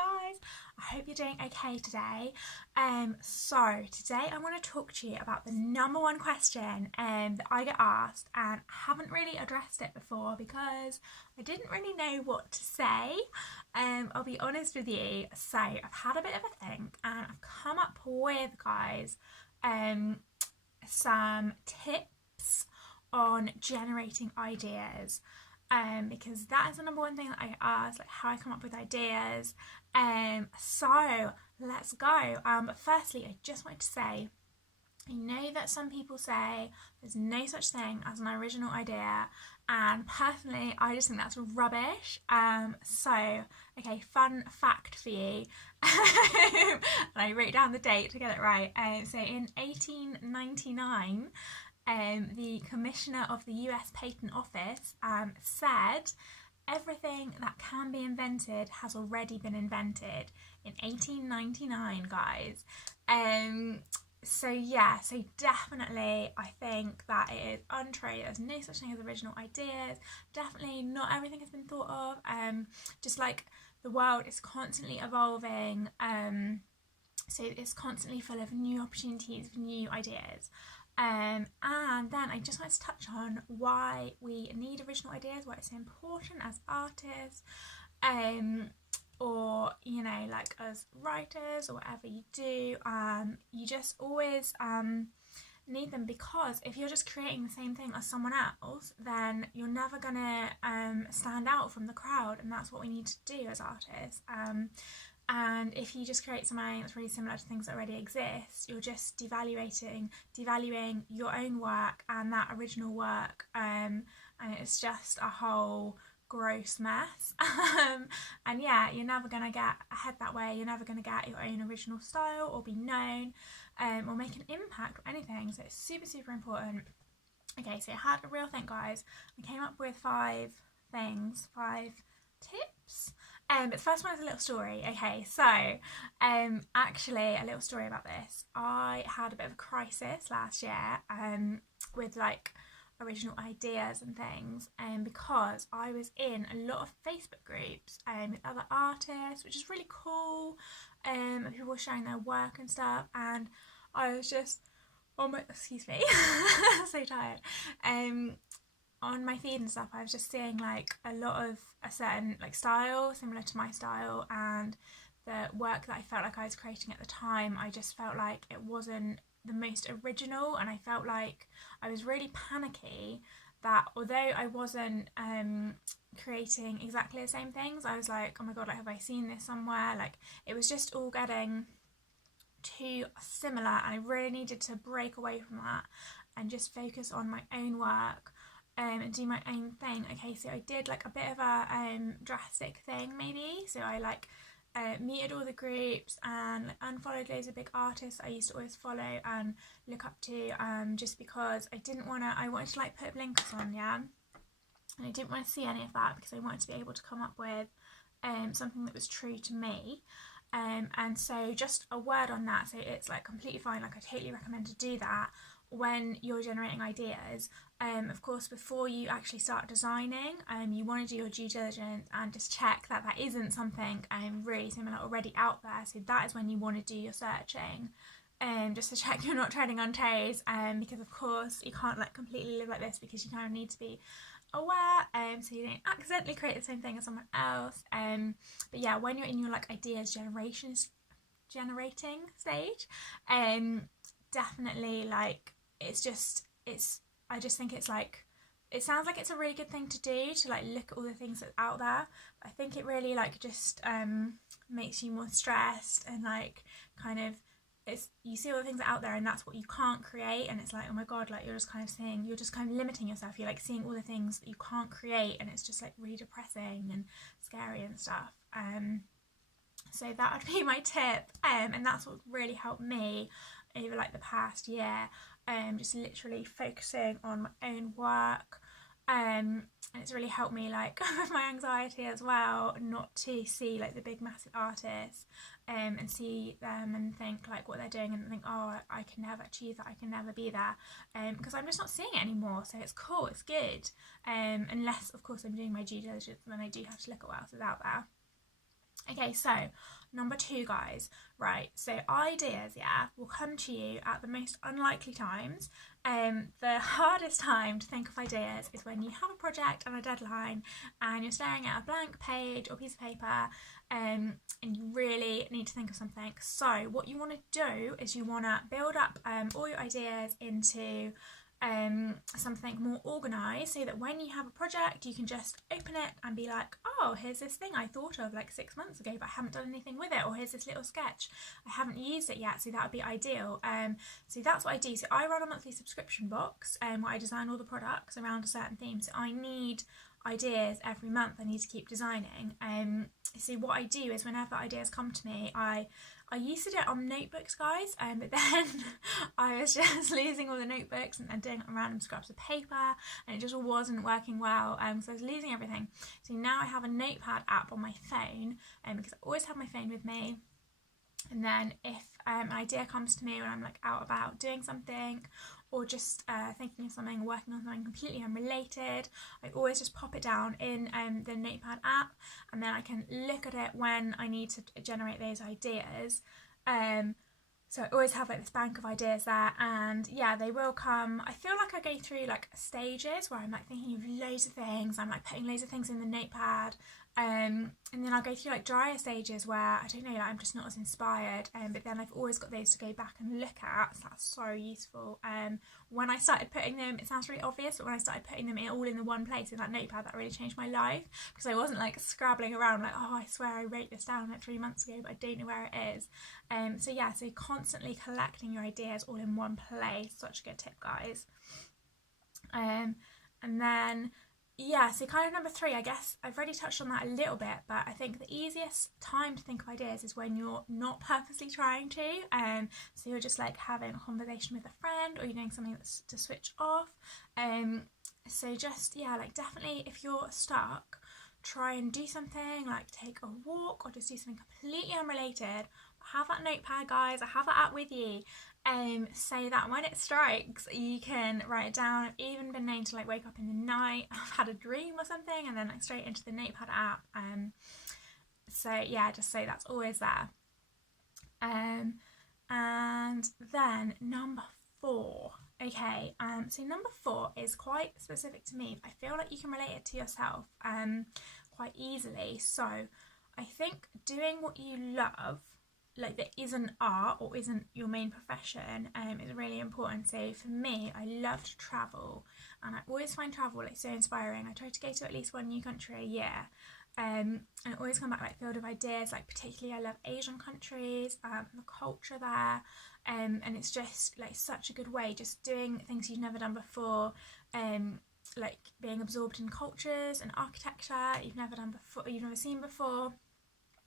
guys, I hope you're doing okay today. So today I want to talk to you about the number one question that I get asked, and I haven't really addressed it before because I didn't really know what to say. I'll be honest with you. So I've had a bit of a think and I've come up with, guys, some tips on generating ideas. Because that is the number one thing that I ask, like how I come up with ideas. So let's go. But firstly, I just wanted to say, I know that some people say there's no such thing as an original idea, and personally I just think that's rubbish. Okay, fun fact for you. And I wrote down the date to get it right. So in 1899, the Commissioner of the US Patent Office said everything that can be invented has already been invented in 1899, guys. So definitely I think that it is untrue. There's no such thing as original ideas. Definitely not everything has been thought of. Just like the world is constantly evolving, so it's constantly full of new opportunities for new ideas. And then I just wanted to touch on why we need original ideas, why it's so important as artists, or like as writers or whatever you do. You just always need them, because if you're just creating the same thing as someone else, then you're never gonna stand out from the crowd, and that's what we need to do as artists. And if you just create something that's really similar to things that already exist, you're just devaluing your own work and that original work, and it's just a whole gross mess. And yeah, you're never going to get ahead that way. You're never going to get your own original style or be known, or make an impact or anything. So it's super, super important. Okay, so I had a real think, guys. I came up with 5 tips. But the first one is a little story. Okay, so actually a little story about this. I had a bit of a crisis last year with like original ideas and things, because I was in a lot of Facebook groups with other artists, which is really cool, and people were sharing their work and stuff, and I was just excuse me, so tired. On my feed and stuff, I was just seeing like a lot of a certain like style similar to my style, and the work that I felt like I was creating at the time, I just felt like it wasn't the most original, and I felt like I was really panicky that although I wasn't creating exactly the same things, I was like, oh my god, like have I seen this somewhere? Like it was just all getting too similar, and I really needed to break away from that and just focus on my own work. And do my own thing. Okay, so I did like a bit of a drastic thing maybe. So I like muted all the groups and like unfollowed loads of big artists I used to always follow and look up to, just because I wanted to like put blinkers on, yeah, and I didn't want to see any of that, because I wanted to be able to come up with something that was true to me. And so just a word on that, so it's like completely fine, like I totally recommend to do that when you're generating ideas. Of course, before you actually start designing, you want to do your due diligence and just check that that isn't something really similar already out there. So that is when you want to do your searching, just to check you're not treading on toes, because of course you can't like completely live like this, because you kind of need to be aware, so you don't accidentally create the same thing as someone else. But yeah, when you're in your like ideas generating stage, definitely like I just think it's like, it sounds like it's a really good thing to do, to like look at all the things that's out there, but I think it really like just makes you more stressed, and like kind of you see all the things that are out there, and that's what you can't create, and it's like, oh my god, like you're just kind of limiting yourself. You're like seeing all the things that you can't create, and it's just like really depressing and scary and stuff. So that would be my tip, and that's what really helped me over like the past year, just literally focusing on my own work, and it's really helped me like with my anxiety as well, not to see like the big massive artists, and see them and think like what they're doing and think, oh, I can never achieve that, I can never be there, because I'm just not seeing it anymore. So it's cool, it's good, unless of course I'm doing my due diligence, and then I do have to look at what else is out there. Okay, so number 2, guys. Right, so ideas, yeah, will come to you at the most unlikely times. The hardest time to think of ideas is when you have a project and a deadline and you're staring at a blank page or piece of paper, and you really need to think of something. So what you want to do is you want to build up all your ideas into something more organised, so that when you have a project you can just open it and be like, oh, here's this thing I thought of like 6 months ago but I haven't done anything with it, or here's this little sketch, I haven't used it yet, so that would be ideal. So that's what I do. So I run a monthly subscription box where I design all the products around a certain theme, so I need ideas every month. I need to keep designing. So what I do is whenever ideas come to me, I used to do it on notebooks, guys, but then I was just losing all the notebooks and doing random scraps of paper, and it just wasn't working well, so I was losing everything. So now I have a notepad app on my phone, because I always have my phone with me. And then if an idea comes to me when I'm like out about doing something, or just thinking of something, working on something completely unrelated, I always just pop it down in the Notepad app, and then I can look at it when I need to generate those ideas. So I always have like this bank of ideas there, and yeah, they will come. I feel like I go through like stages where I'm like thinking of loads of things, I'm like putting loads of things in the notepad, and then I'll go through like drier stages where I don't know, like I'm just not as inspired, but then I've always got those to go back and look at, so that's so useful. When I started putting them, it sounds really obvious, but when I started putting them all in the one place in that notepad, that really changed my life, because I wasn't like scrabbling around like, oh, I swear I wrote this down like 3 months ago but I don't know where it is. So yeah, so constantly collecting your ideas all in one place, such a good tip, guys. And then yeah, so kind of number 3, I guess I've already touched on that a little bit, but I think the easiest time to think of ideas is when you're not purposely trying to. So you're just like having a conversation with a friend, or you're doing something that's to switch off. So just, yeah, like definitely if you're stuck, try and do something like take a walk, or just do something completely unrelated. Have that notepad, guys, I have that app with you. So that when it strikes, you can write it down. I've even been known to like wake up in the night, I've had a dream or something, and then like straight into the notepad app. So yeah, just so that's always there. And then number 4. Okay, so number 4 is quite specific to me. I feel like you can relate it to yourself quite easily. So I think doing what you love, like that isn't art or isn't your main profession, is really important. So for me, I love to travel, and I always find travel like so inspiring. I try to go to at least one new country a year, and I always come back like filled with ideas. Like particularly I love Asian countries, the culture there, and it's just like such a good way, just doing things you've never done before, like being absorbed in cultures and architecture you've never done before, you've never seen before.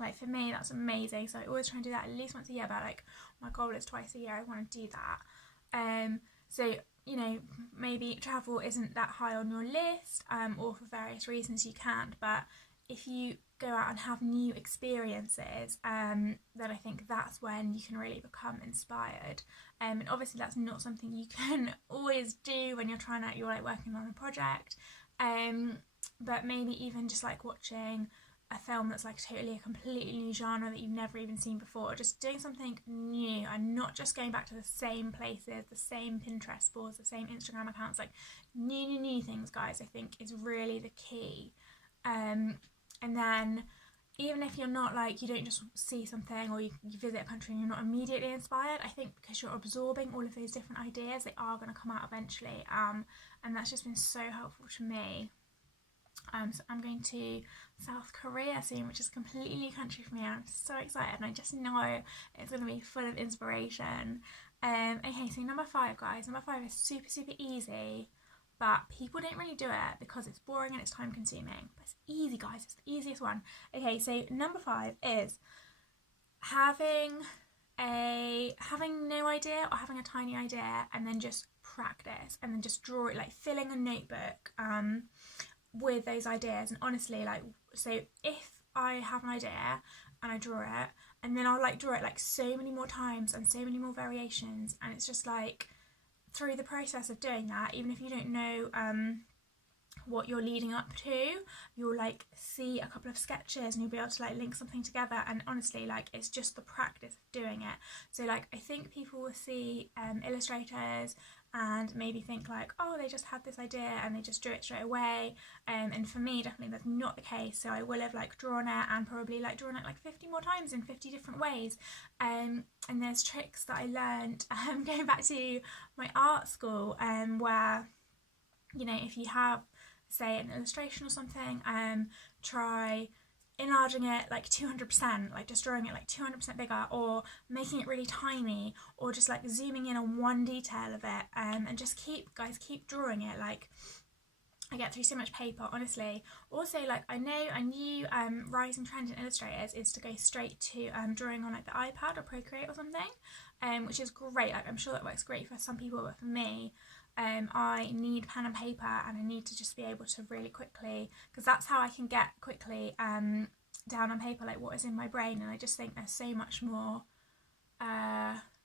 Like for me, that's amazing. So I always try and do that at least once a year, but like my goal is twice a year I want to do that. So you know, maybe travel isn't that high on your list, or for various reasons you can't, but if you go out and have new experiences, then I think that's when you can really become inspired. And obviously that's not something you can always do when you're like working on a project, but maybe even just like watching a film that's like totally a completely new genre that you've never even seen before, just doing something new and not just going back to the same places, the same Pinterest boards, the same Instagram accounts. Like new things, guys, I think is really the key. And then even if you're not like, you don't just see something, or you visit a country and you're not immediately inspired, I think because you're absorbing all of those different ideas, they are going to come out eventually, and that's just been so helpful to me. So I'm going to South Korea soon, which is a completely new country for me, and I'm so excited, and I just know it's going to be full of inspiration. Okay, so number 5, guys. Number 5 is super easy, but people don't really do it because it's boring and it's time consuming. But it's easy, guys. It's the easiest one. Okay, so number 5 is having no idea, or having a tiny idea, and then just practice, and then just draw it, like filling a notebook with those ideas. And honestly, like, so if I have an idea and I draw it, and then I'll like draw it like so many more times and so many more variations, and it's just like through the process of doing that, even if you don't know what you're leading up to, you'll like see a couple of sketches and you'll be able to like link something together. And honestly, like, it's just the practice of doing it. So like, I think people will see illustrators and maybe think like, oh, they just had this idea and they just drew it straight away, and for me definitely that's not the case. So I will have like drawn it and probably like drawn it like 50 more times in 50 different ways, and there's tricks that I learned going back to my art school, where, you know, if you have, say, an illustration or something, try enlarging it like 200%, like just drawing it like 200% bigger, or making it really tiny, or just like zooming in on one detail of it, and just keep drawing it. Like, I get through so much paper, honestly. Also, like, I know a new rising trend in illustrators is to go straight to drawing on like the iPad or Procreate or something, which is great. Like, I'm sure that works great for some people, but for me, I need pen and paper, and I need to just be able to really quickly, because that's how I can get quickly down on paper like what is in my brain. And I just think there's so much more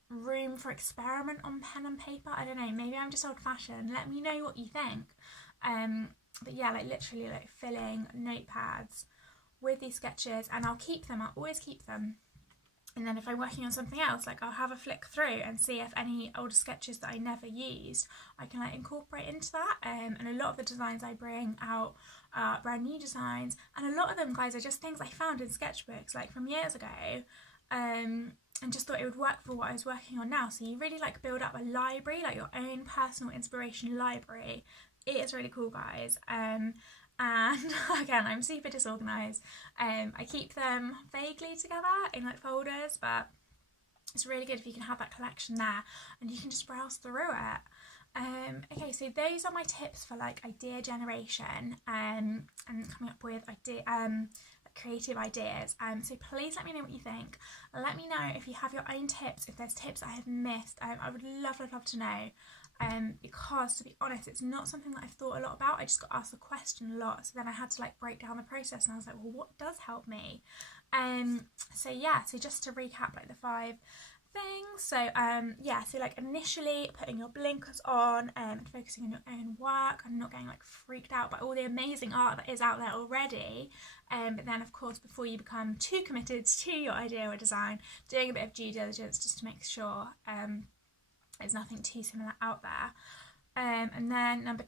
room for experiment on pen and paper. I don't know, maybe I'm just old-fashioned. Let me know what you think. But yeah, like literally like filling notepads with these sketches, and I'll always keep them. And then if I'm working on something else, like I'll have a flick through and see if any older sketches that I never used, I can like incorporate into that. And a lot of the designs I bring out are brand new designs, and a lot of them, guys, are just things I found in sketchbooks like from years ago, and just thought it would work for what I was working on now. So you really like build up a library, like your own personal inspiration library. It is really cool, guys. And again, I'm super disorganised. I keep them vaguely together in like folders, but it's really good if you can have that collection there and you can just browse through it. Okay, so those are my tips for like idea generation, and coming up with creative ideas. So please let me know what you think. Let me know if you have your own tips, if there's tips I have missed. I would love to know. Because to be honest, it's not something that I've thought a lot about. I just got asked the question a lot, so then I had to like break down the process, and I was like, well, what does help me? So yeah, so just to recap like the 5 things. So yeah, so like initially putting your blinkers on and focusing on your own work and not getting like freaked out by all the amazing art that is out there already. But then of course, before you become too committed to your idea or design, doing a bit of due diligence just to make sure there's nothing too similar out there. And then number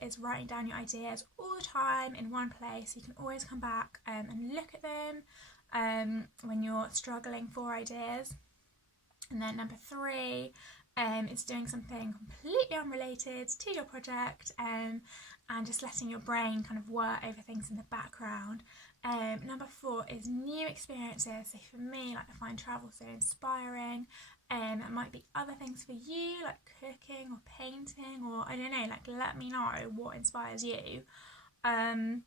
2 is writing down your ideas all the time in one place. You can always come back and look at them when you're struggling for ideas. And then number 3 is doing something completely unrelated to your project, and just letting your brain kind of work over things in the background. Number 4 is new experiences. So for me, like, I find travel so inspiring. It might be other things for you, like cooking or painting, or I don't know, like let me know what inspires you. And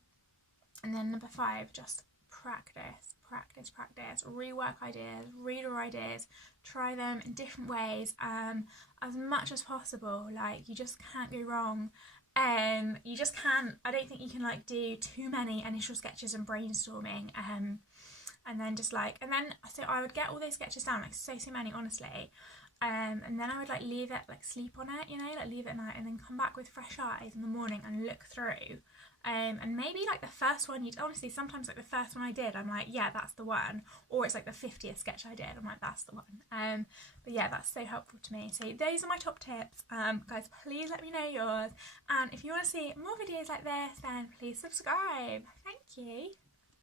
then number 5, just practice, rework ideas, redraw ideas, try them in different ways, as much as possible. Like, you just can't go wrong. You just can't, I don't think you can like do too many initial sketches and brainstorming, and then just like, so I would get all those sketches down, like so many, honestly, and then I would like leave it, like sleep on it, you know, like leave it at night, and then come back with fresh eyes in the morning and look through, and maybe like the first one, honestly, sometimes like the first one I did, I'm like, yeah, that's the one, or it's like the 50th sketch I did, I'm like, that's the one. But yeah, that's so helpful to me. So those are my top tips. Guys, please let me know yours, and if you want to see more videos like this, then please subscribe. Thank you.